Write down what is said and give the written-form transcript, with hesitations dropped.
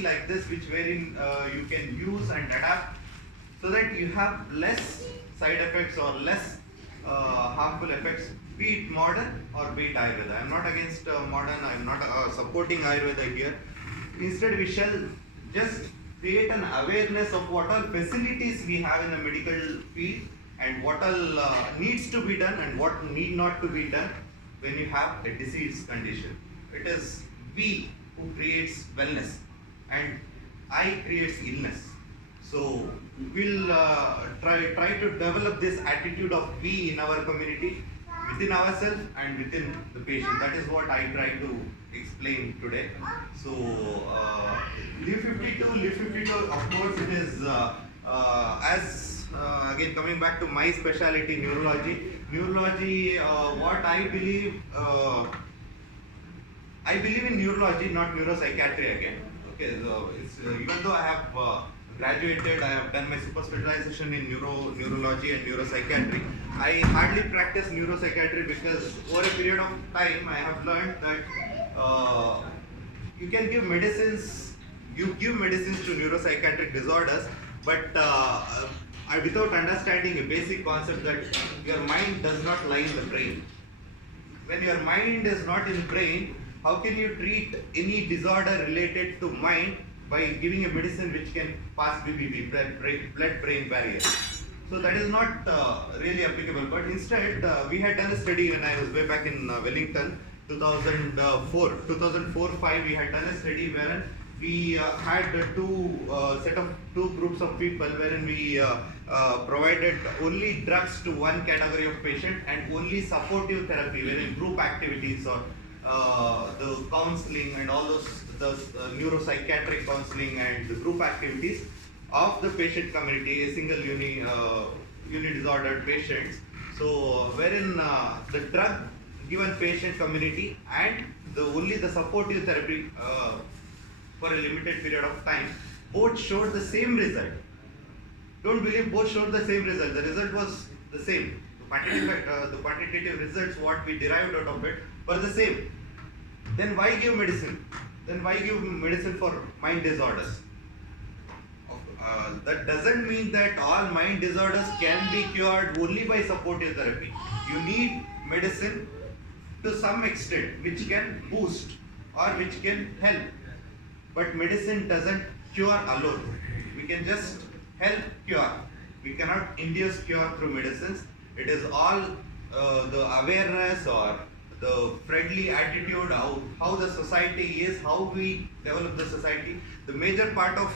methodology like this, which wherein you can use and adapt, so that you have less side effects or less harmful effects, be it modern or be it Ayurveda. I am not against modern, I am not supporting Ayurveda here. Instead, we shall just create an awareness of what all facilities we have in the medical field and what all needs to be done and what need not to be done when you have a disease condition. It is we who creates wellness and I creates illness. So we'll try to develop this attitude of we in our community, within ourselves and within the patient. That is what I try to explain today. So Live 52, Live 52, of course, it is as again coming back to my specialty, neurology. Neurology, what I believe in neurology, not neuropsychiatry again. Okay, so it's, even though I have graduated, I have done my super specialization in neurology and neuropsychiatry. I hardly practice neuropsychiatry because over a period of time I have learned that you can give medicines, you give medicines to neuropsychiatric disorders, but without understanding a basic concept that your mind does not lie in the brain. When your mind is not in the brain, how can you treat any disorder related to mind by giving a medicine which can pass BBB, blood-brain barrier? So that is not really applicable. But instead, we had done a study when I was way back in Wellington, 2004-5. We had done a study wherein we had two groups of people, wherein we provided only drugs to one category of patient and only supportive therapy, wherein group activities or the counseling and all those neuropsychiatric counseling and the group activities of the patient community, a single uni disordered patients. So wherein the drug given patient community and only the supportive therapy for a limited period of time, both showed the same result. Don't believe, both showed the same result. The result was the same. The quantitative results what we derived out of it were the same. Then why give medicine? Then why give medicine for mind disorders? That doesn't mean that all mind disorders can be cured only by supportive therapy. You need medicine to some extent which can boost or which can help. But medicine doesn't cure alone. We can just help cure. We cannot induce cure through medicines. It is all the awareness or the friendly attitude, how the society is, how we develop the society. The major part of